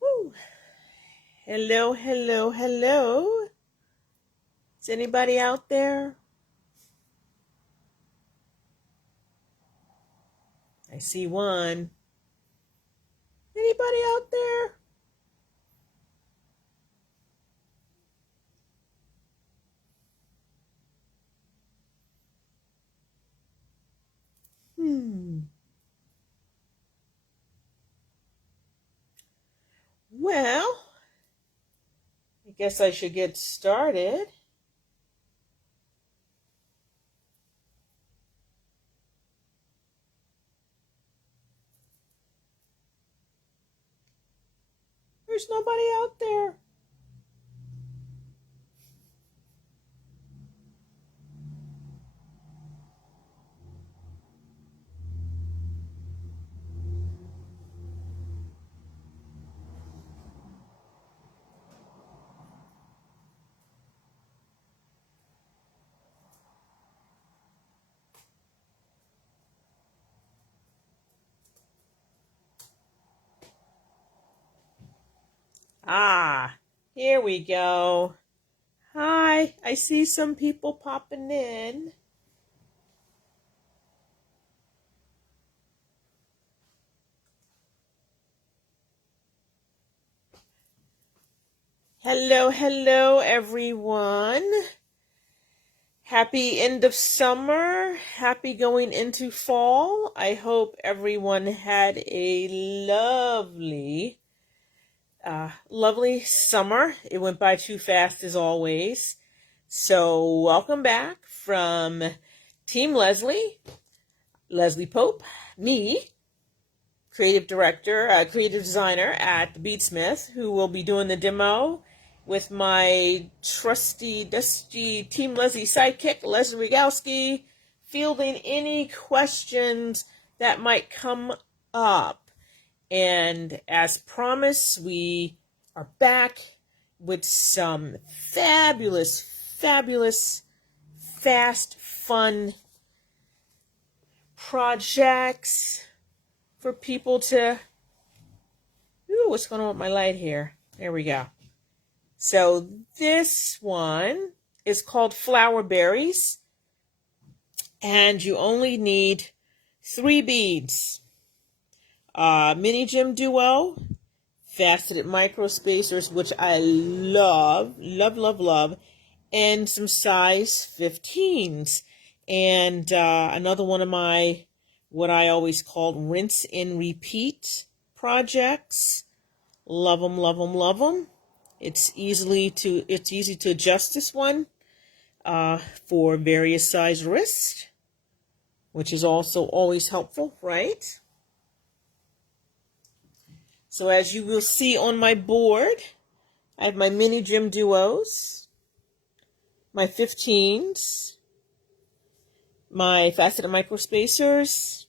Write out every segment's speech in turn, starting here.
Woo. Hello, hello, hello. Is anybody out there? I see one. Anybody out there? Well, I guess I should get started. There's nobody out there. Ah, here we go. Hi, I see some people popping in. Hello, hello, everyone. Happy end of summer. Happy going into fall. I hope everyone had a lovely summer. It went by too fast as always. So welcome back from Team Leslie Pope, me, creative director, creative designer at Beadsmith, who will be doing the demo with my trusty, dusty Team Leslie sidekick, Leslie Rogalski, fielding any questions that might come up. And as promised, we are back with some fabulous, fast, fun projects for people to... Ooh, what's going on with my light here? There we go. So this one is called Flower Berries, and you only need 3 beads. Mini Gem Duo, faceted Microspacers, which I love, and some size 15s. And another one of my, what I always called rinse and repeat projects. Love them. It's easy to adjust this one for various size wrists, which is also always helpful, right? So as you will see on my board, I have my Mini Gem Duos, my 15s, my faceted Microspacers,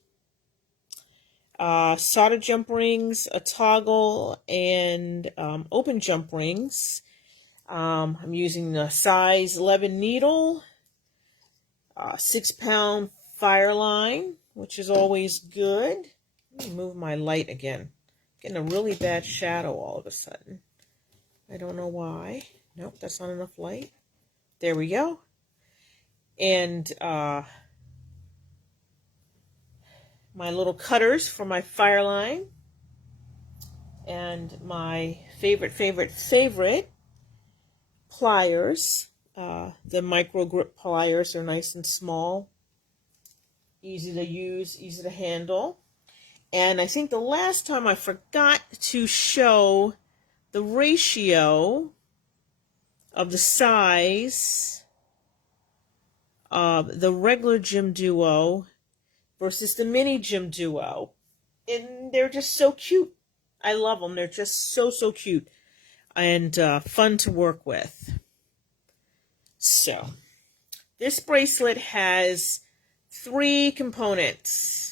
solder jump rings, a toggle, and open jump rings. I'm using a size 11 needle, 6-pound fire line, which is always good. Let me move my light again. Getting a really bad shadow all of a sudden. I don't know why. Nope, that's not enough light. There we go. And my little cutters for my fire line. And my favorite pliers. The micro grip pliers are nice and small. Easy to use, easy to handle. And I think the last time I forgot to show the ratio of the size of the regular Gem Duo versus the Mini Gem Duo. And they're just so cute. I love them. They're just so cute and fun to work with. So, this bracelet has 3 components.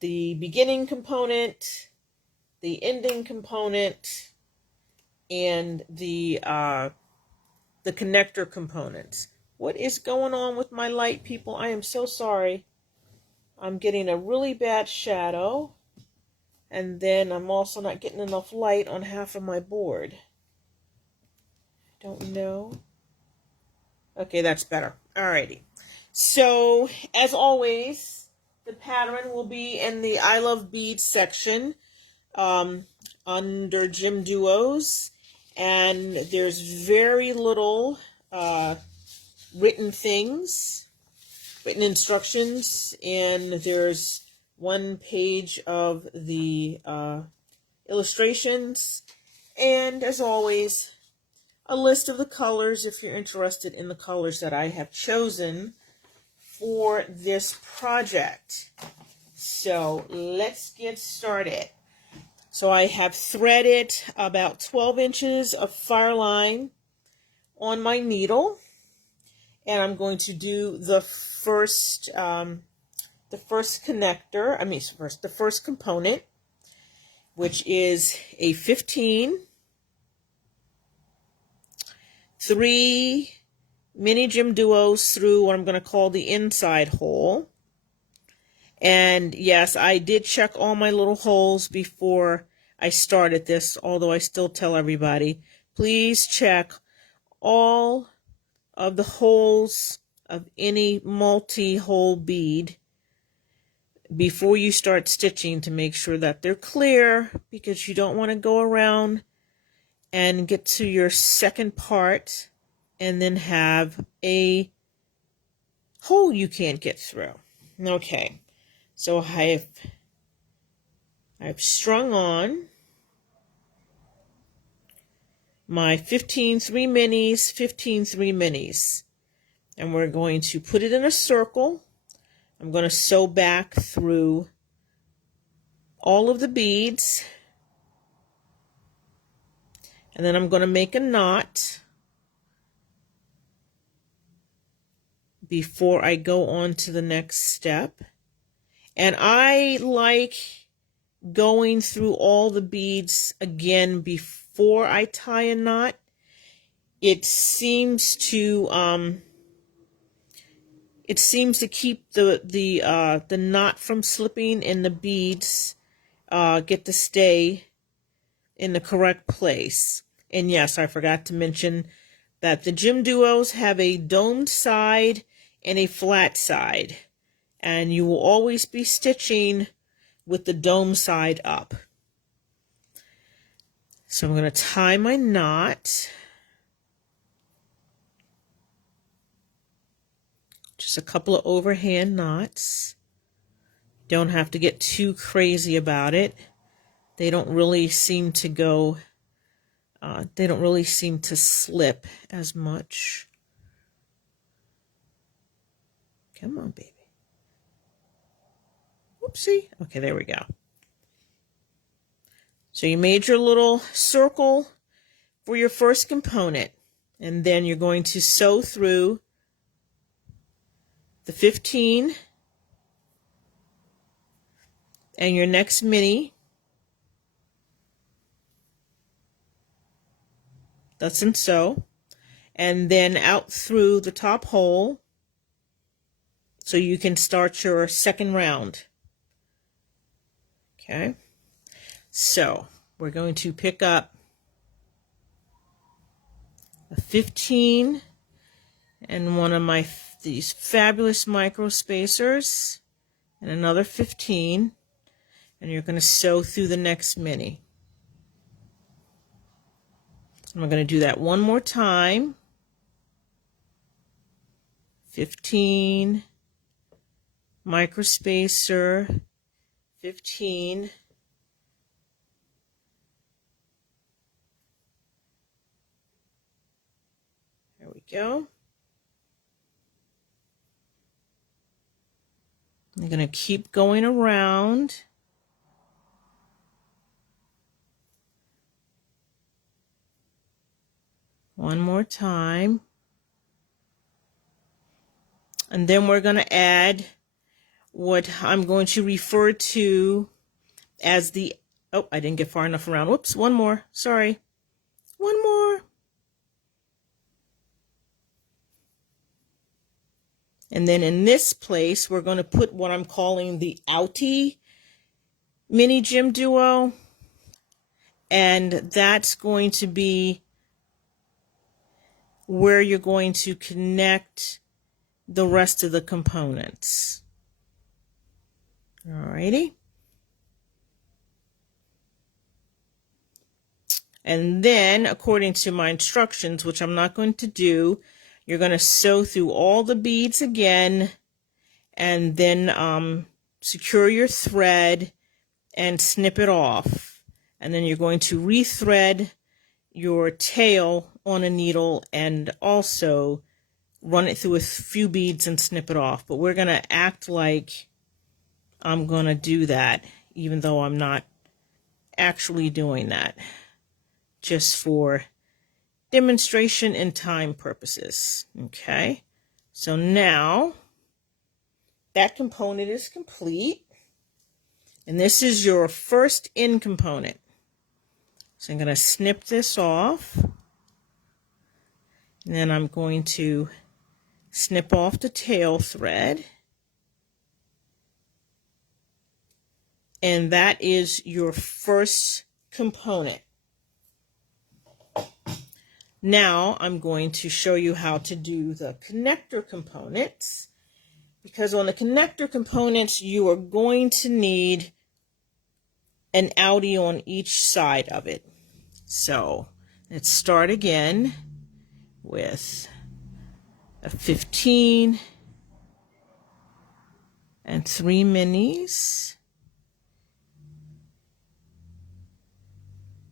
The beginning component, the ending component, and the connector components. What is going on with my light, people? I am so sorry. I'm getting a really bad shadow, and then I'm also not getting enough light on half of my board. Don't know. Okay, that's better. Alrighty. So, as always, the pattern will be in the I Love Beads section under Gem Duos, and there's very little written instructions, and there's one page of the illustrations, and as always, a list of the colors if you're interested in the colors that I have chosen for this project. So let's get started. So I have threaded about 12 inches of fire line on my needle, and I'm going to do the first component, which is a 15, 3 mini Gem Duos through what I'm going to call the inside hole. And yes, I did check all my little holes before I started this, although I still tell everybody, please check all of the holes of any multi-hole bead before you start stitching to make sure that they're clear, because you don't want to go around and get to your second part and then have a hole you can't get through. Okay, so I've strung on my 15 3 minis, 15 3 minis, and we're going to put it in a circle. I'm going to sew back through all of the beads, and then I'm going to make a knot before I go on to the next step. And I like going through all the beads again before I tie a knot. It seems to keep the knot from slipping, and the beads get to stay in the correct place. And yes, I forgot to mention that the Gem Duos have a domed side and a flat side, and you will always be stitching with the dome side up. So I'm going to tie my knot. Just a couple of overhand knots. Don't have to get too crazy about it. They don't really seem to go, they don't really seem to slip as much. Come on, baby. Whoopsie. Okay, there we go. So you made your little circle for your first component, and then you're going to sew through the 15 and your next mini. Doesn't sew, and then out through the top hole so you can start your second round. Okay, so we're going to pick up a 15 and one of these fabulous Microspacers, and another 15, and you're going to sew through the next mini. I'm going to do that one more time. 15, Microspacer, 15, there we go. I'm going to keep going around. One more time. And then we're going to add what I'm going to refer to as the, oh, I didn't get far enough around. Whoops, one more. Sorry. one more. And then in this place, we're going to put what I'm calling the outie mini gem duo. And that's going to be where you're going to connect the rest of the components. Alrighty. And then, according to my instructions, which I'm not going to do, you're going to sew through all the beads again, and then secure your thread and snip it off. And then you're going to rethread your tail on a needle and also run it through a few beads and snip it off. But we're going to act like I'm going to do that, even though I'm not actually doing that, just for demonstration and time purposes. Okay, so now that component is complete, and this is your first end component. So I'm going to snip this off, and then I'm going to snip off the tail thread, and that is your first component. Now I'm going to show you how to do the connector components, because on the connector components you are going to need an outie on each side of it. So let's start again with a 15 and 3 minis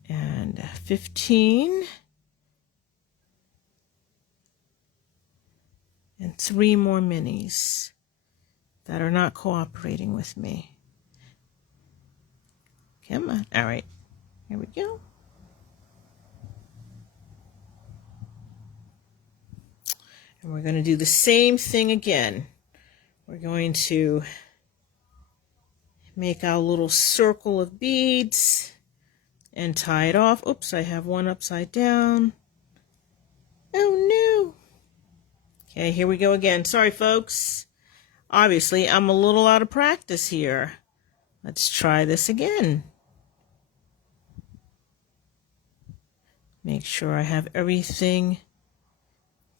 and 15 and 3 more minis that are not cooperating with me. Come on. All right, here we go. And we're going to do the same thing again. We're going to make our little circle of beads and tie it off. Oops, I have one upside down. Oh no. Okay, here we go again. Sorry, folks. Obviously, I'm a little out of practice here. Let's try this again. Make sure I have everything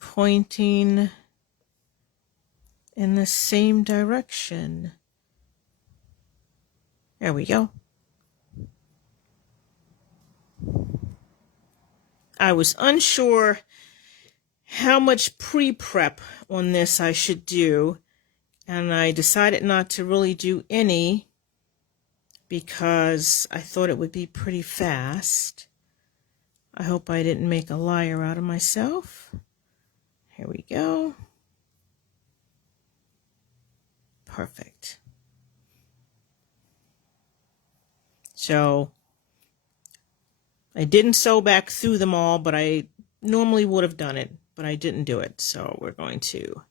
pointing in the same direction. There we go. I was unsure how much pre-prep on this I should do, and I decided not to really do any because I thought it would be pretty fast. I hope I didn't make a liar out of myself. Here we go. Perfect. So I didn't sew back through them all, but I normally would have done it, but I didn't do it. So we're going to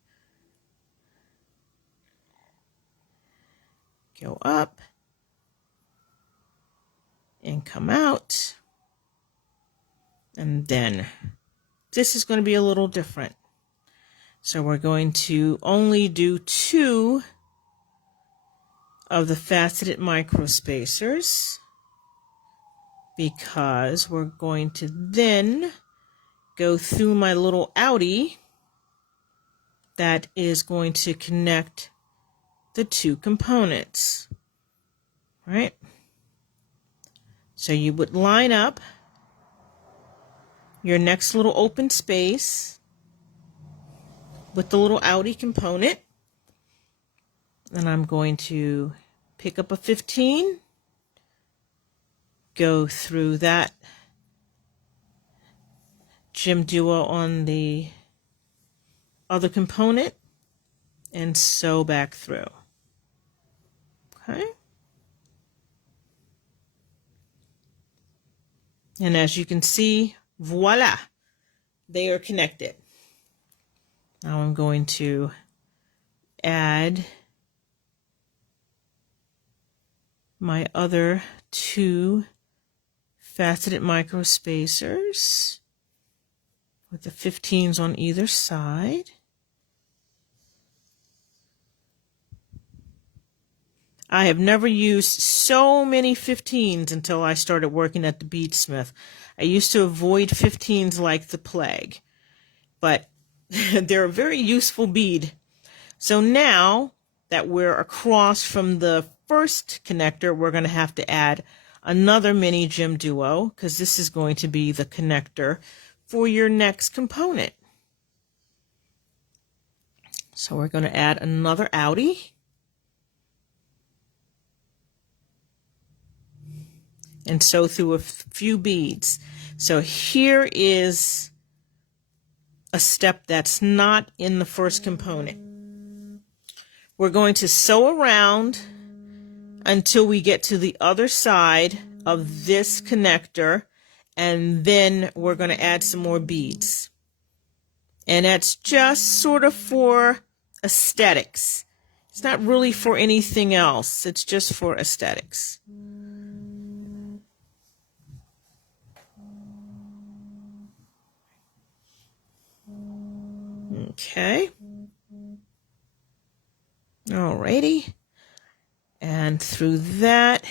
go up and come out. And then this is going to be a little different. So we're going to only do 2 of the faceted microspacers, because we're going to then go through my little outie that is going to connect the 2 components. All right? So you would line up your next little open space with the little outie component, and I'm going to pick up a 15, go through that gem duo on the other component, and sew back through. Okay? And as you can see, voila, they are connected. Now I'm going to add my other 2 faceted microspacers with the 15s on either side. I have never used so many 15s until I started working at the Beadsmith. I used to avoid 15s like the plague, but they're a very useful bead. So now that we're across from the first connector, we're going to have to add another mini gem duo, because this is going to be the connector for your next component. So we're going to add another outie. And sew through a few beads. So here is a step that's not in the first component. We're going to sew around until we get to the other side of this connector, and then we're going to add some more beads. And that's just sort of for aesthetics. It's not really for anything else. It's just for aesthetics. Okay. Alrighty. And through that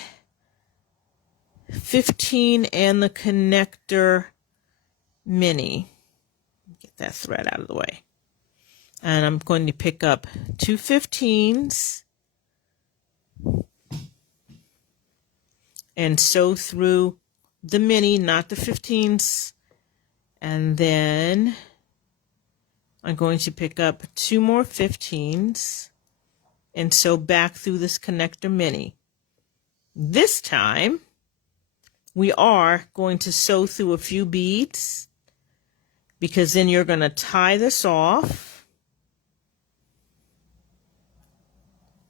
15 and the connector mini. Get that thread out of the way. And I'm going to pick up two 15s and sew through the mini, not the 15s. And then I'm going to pick up two more 15s and sew back through this connector mini. This time, we are going to sew through a few beads, because then you're going to tie this off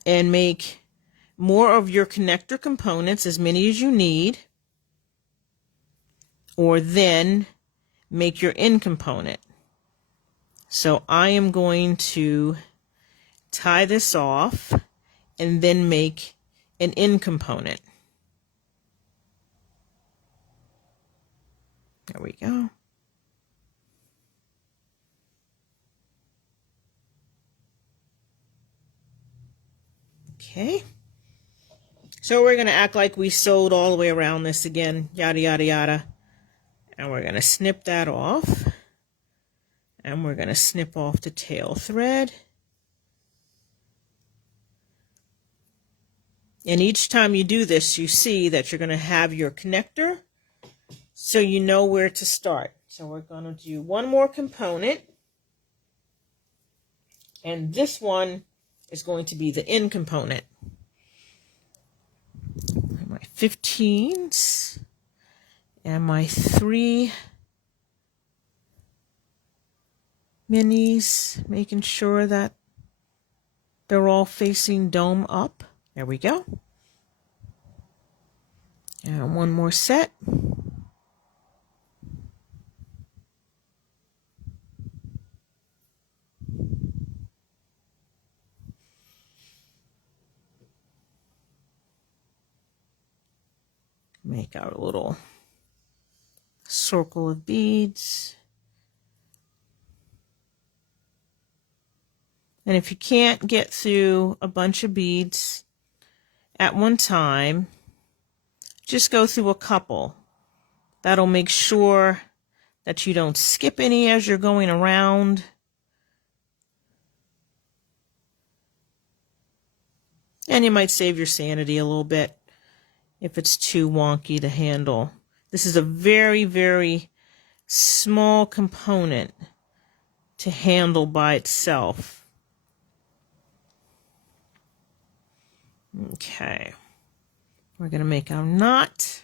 and make more of your connector components, as many as you need, or then make your end component. So I am going to tie this off and then make an end component. There we go. Okay. So we're going to act like we sewed all the way around this again, yada, yada, yada. And we're going to snip that off. And we're going to snip off the tail thread. And each time you do this, you see that you're going to have your connector, so you know where to start. So we're going to do one more component. And this one is going to be the end component. My 15s and my 3 minis, making sure that they're all facing dome up. There we go. And one more set. Make our little circle of beads. And if you can't get through a bunch of beads at one time, just go through a couple. That'll make sure that you don't skip any as you're going around. And you might save your sanity a little bit if it's too wonky to handle. This is a very, very small component to handle by itself. Okay. We're going to make our knot.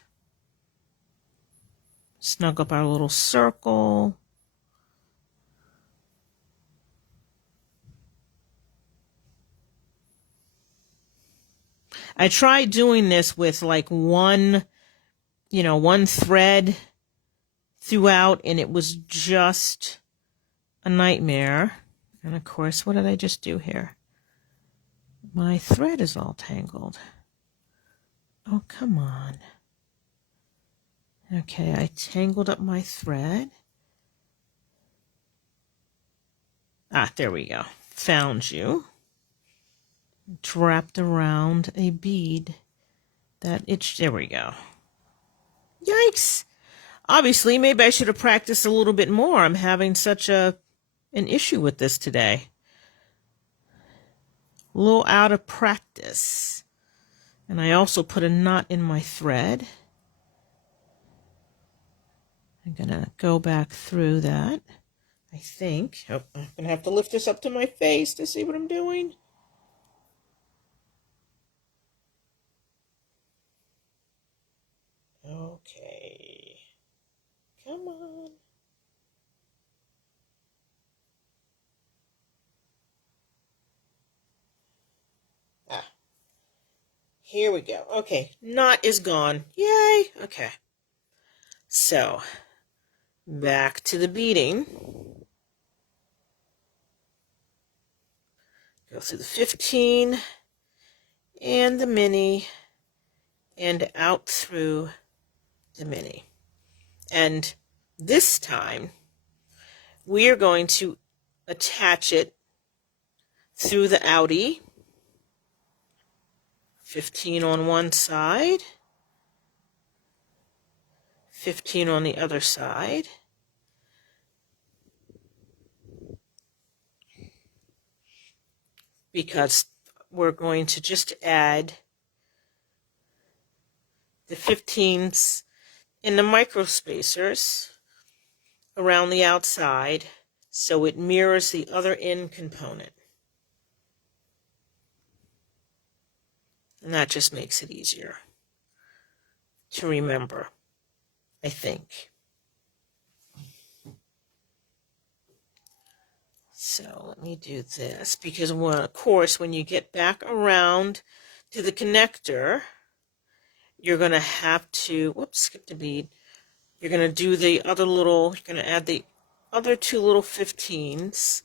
Snug up our little circle. I tried doing this with like one thread throughout, and it was just a nightmare. And of course, what did I just do here? My thread is all tangled. Oh, come on. Okay, I tangled up my thread. Ah, there we go. Found you. It's wrapped around a bead there we go. Yikes! Obviously, maybe I should have practiced a little bit more. I'm having such an issue with this today. A little out of practice. And I also put a knot in my thread. I'm going to go back through that, I think. Oh, I'm going to have to lift this up to my face to see what I'm doing. Okay. Come on. Ah. Here we go. Okay. Knot is gone. Yay. Okay. So, back to the beading. Go through the 15 and the mini and out through the mini. And this time, we are going to attach it through the outie. 15 on one side, 15 on the other side. Because we're going to just add the 15s in the microspacers around the outside so it mirrors the other end component. And that just makes it easier to remember, I think. So let me do this because, of course, when you get back around to the connector, you're going to have to, whoops, skip the bead. You're going to do the other little, you're going to add the other two little 15s.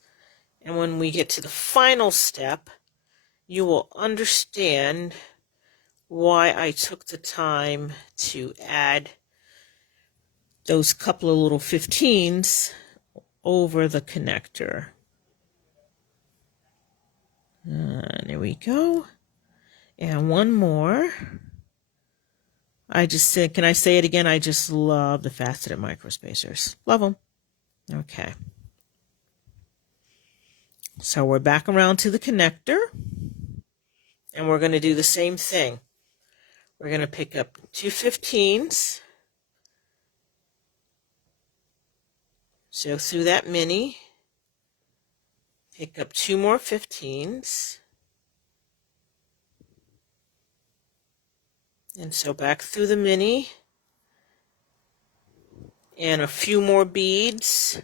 And when we get to the final step, you will understand why I took the time to add those couple of little 15s over the connector. There we go. And one more. I just said, can I say it again? I just love the faceted microspacers. Love them. Okay. So we're back around to the connector. And we're going to do the same thing. We're going to pick up two 15s. So through that mini, pick up two more 15s. And so back through the mini. And a few more beads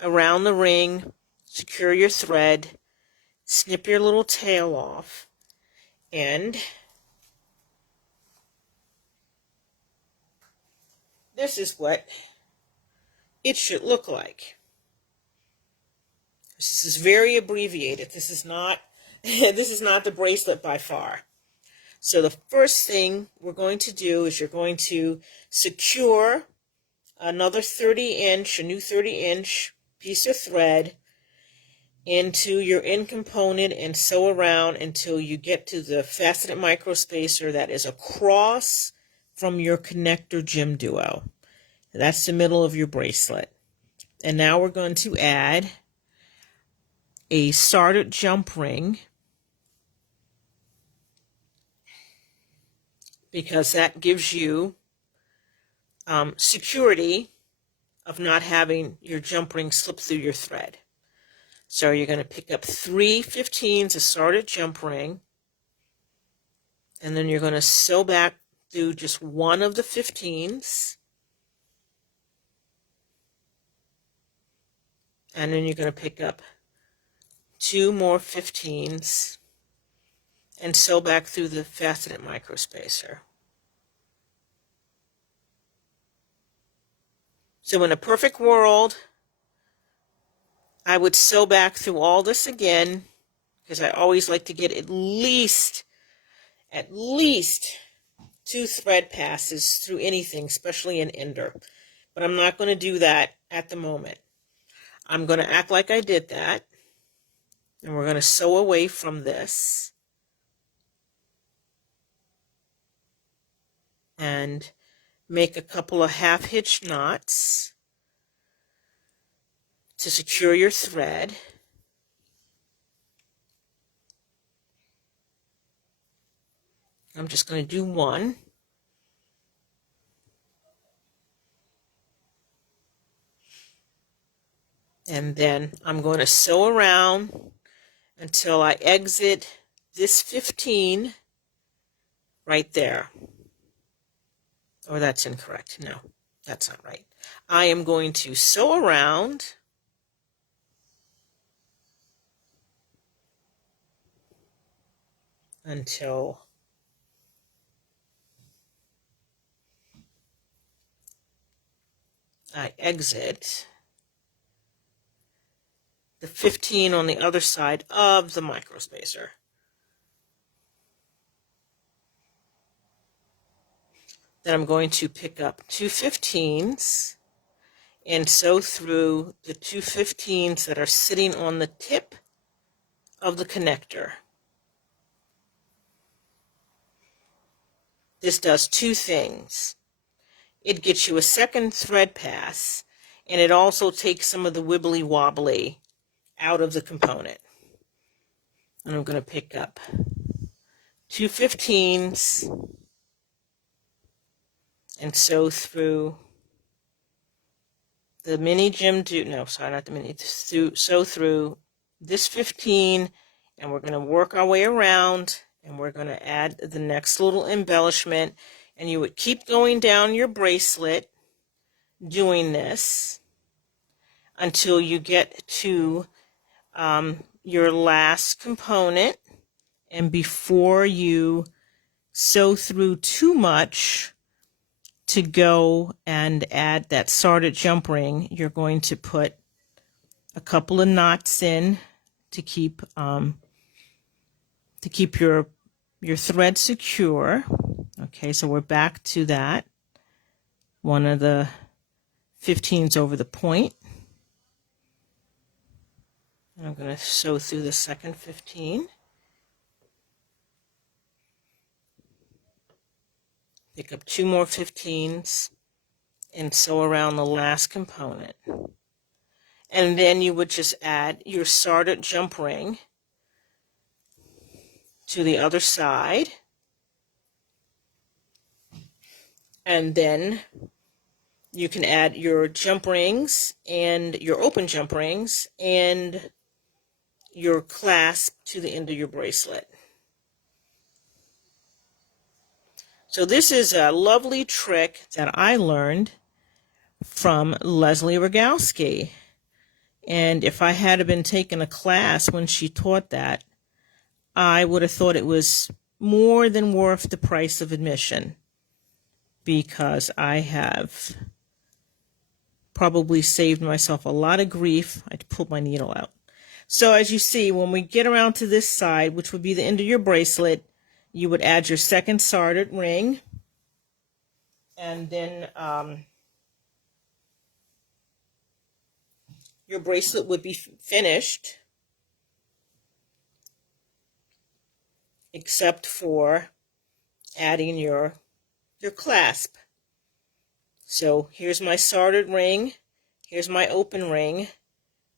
around the ring. Secure your thread. Snip your little tail off. And this is what it should look like. This is very abbreviated. This is not the bracelet by far. So the first thing we're going to do is you're going to secure another 30-inch, a new 30-inch piece of thread into your end component and sew around until you get to the faceted microspacer that is across from your connector gem duo. That's the middle of your bracelet. And now we're going to add a started jump ring, because that gives you security of not having your jump ring slip through your thread. So you're going to pick up 3 15s, a started jump ring, and then you're going to sew back through just one of the 15s, and then you're going to pick up 2 more 15s and sew back through the faceted microspacer. So in a perfect world, I would sew back through all this again, because I always like to get at least 2 thread passes through anything, especially an ender. But I'm not going to do that at the moment. I'm going to act like I did that. And we're going to sew away from this. And make a couple of half hitch knots to secure your thread. I'm just going to do one. And then I'm going to sew around until I exit this 15 right there. Or that's incorrect. No, that's not right. I am going to sew around until I exit the 15 on the other side of the microspacer. Then I'm going to pick up 2 15s and sew through the 2 15s that are sitting on the tip of the connector. This does 2 things. It gets you a second thread pass, and it also takes some of the wibbly wobbly out of the component. And I'm going to pick up 2 15s and sew through the mini Jim Do, no, sorry, not the mini, sew through this 15, and we're going to work our way around, and we're going to add the next little embellishment, and you would keep going down your bracelet doing this until you get to your last component. And before you sew through too much to go and add that started jump ring, you're going to put a couple of knots in to keep your thread secure. Okay, so we're back to that. One of the 15s over the point. And I'm going to sew through the second 15. Pick up 2 more 15s and sew around the last component. And then you would just add your started jump ring to the other side. And then you can add your jump rings and your open jump rings and your clasp to the end of your bracelet. So this is a lovely trick that I learned from Leslie Rogalski. And if I had been taking a class when she taught that, I would have thought it was more than worth the price of admission, because I have probably saved myself a lot of grief. I pulled my needle out. So as you see, when we get around to this side, which would be the end of your bracelet, you would add your second started ring, and then your bracelet would be finished, except for adding your clasp. So here's my started ring, here's my open ring,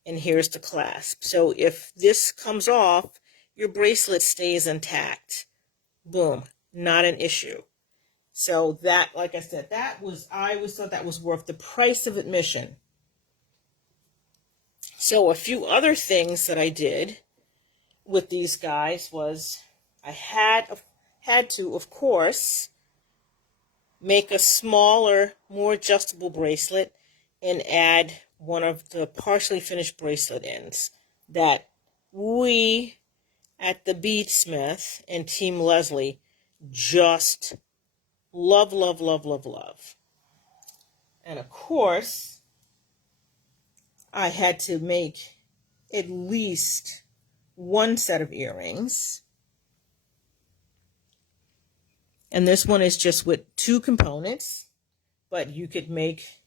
and here's the clasp. So if this comes off, your bracelet stays intact. Boom, not an issue. So that, like I said, I always thought that was worth the price of admission. So a few other things that I did with these guys was I had to, of course, make a smaller, more adjustable bracelet and add one of the partially finished bracelet ends that we at the Beadsmith and Team Leslie just love, love, love, love, love. And of course, I had to make at least one set of earrings. And this one is just with 2 components, but you could make,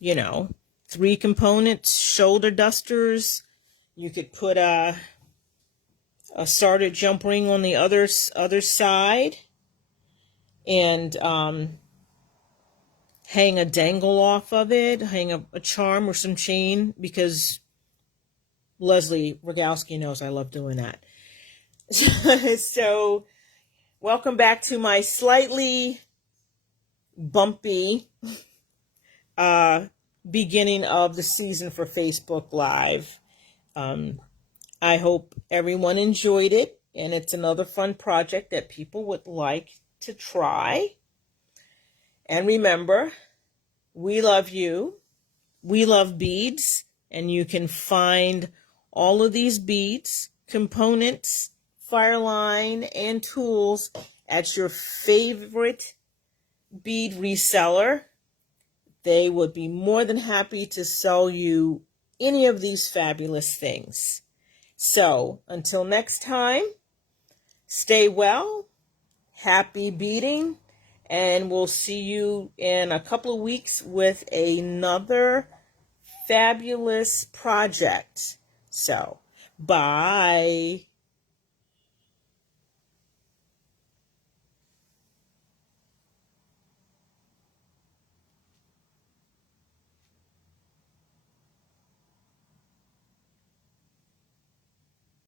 3 components, shoulder dusters. You could put a starter jump ring on the other side, and hang a dangle off of it, hang a charm or some chain, because Leslie Rogowski knows I love doing that. So welcome back to my slightly bumpy beginning of the season for Facebook Live. I hope everyone enjoyed it, and it's another fun project that people would like to try. And remember, we love you. We love beads, and you can find all of these beads, components, fireline, and tools at your favorite bead reseller. They would be more than happy to sell you any of these fabulous things. So, until next time, stay well, happy beading, and we'll see you in a couple of weeks with another fabulous project. So, bye.